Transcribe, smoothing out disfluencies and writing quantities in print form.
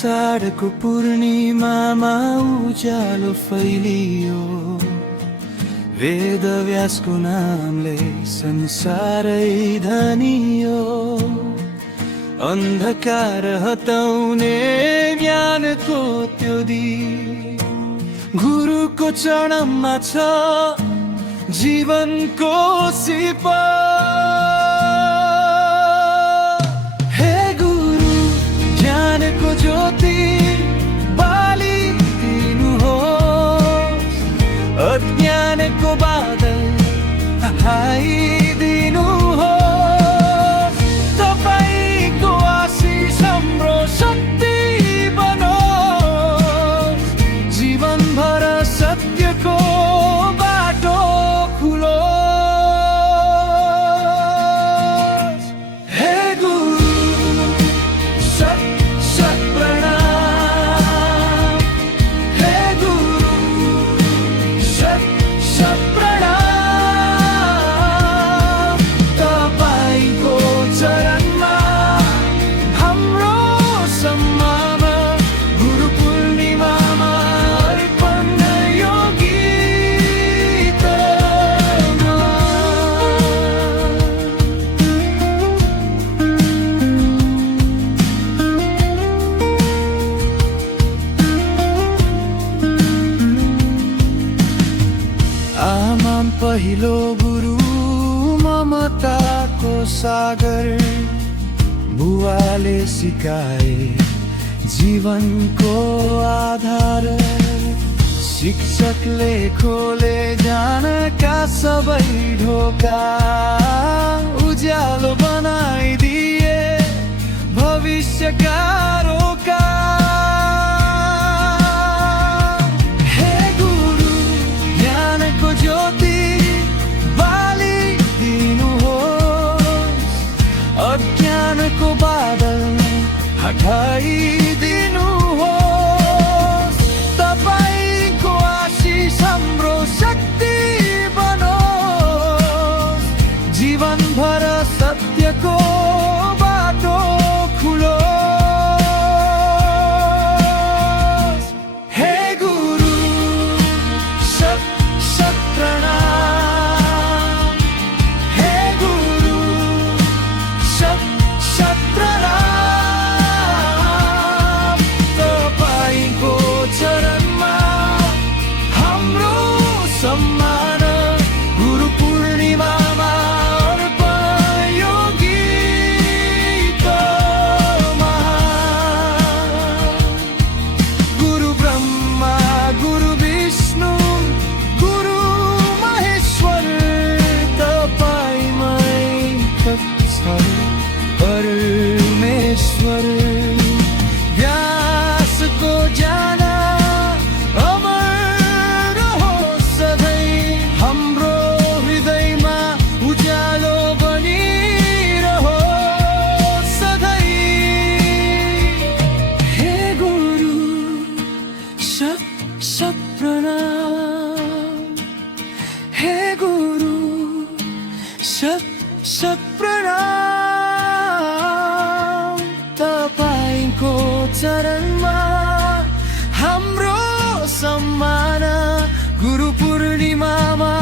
आषाढको पूर्णिमामा उज्यालो फैलियो, वेदव्यासको नामले संसारै धनियो। अन्धकार हटाउने ज्ञानको त्यो दीप गुरुको चरणमा छ जीवनको सिप। हे गुरु ज्ञानको ज्योति बालिदिनुहोस्, अज्ञानको बादल हटाइदिनुहोस्। तपाईको आशीष हाम्रो शक्ति बनोस्, जीवनभर सत्यको बाटो खुलोस्। हे गुरु सत सत प्रणाम, हे गुरु सत सत प्रणाम। तपाईको चरणमा हाम्रो सम्मान, गुरु पूर्णिमामा अर्पण यो गीत। आमाम पहिलो गुरु ममताको सागर, बुवाले सिकाए जीवनको आधार। शिक्षकले खोले ज्ञानका सबै ढोका, उज्यालो बनाइदिए भविष्यका रोका। हे गुरु ज्ञानको ज्योति बालिदिनुहोस्, अज्ञानको बादल हटाइदिनुहोस्। तपाईको आशीष हाम्रो शक्ति बनोस्, जीवनभर सत्यको बाटो खुलोस्। हे गुरु सत सत प्रणाम, हे गुरु सत सत प्रणाम। तपाईको चरणमा हाम्रो सम्मान, गुरु पूर्णिमामा अर्पण यो गीत महान। गुरु ब्रह्मा गुरु विष्णु गुरु महेश्वर, तपाईमै छ परमेश्वर। व्यासको ज्ञान अमर रहोस् सधैँ, हाम्रो हृदयमा उज्यालो बनिरहोस् सधैँ। हे गुरु सत सत प्रणाम, हे गुरु सत सत प्रणाम। तपाईको चरणमा हाम्रो सम्मान, गुरु पूर्णिमामा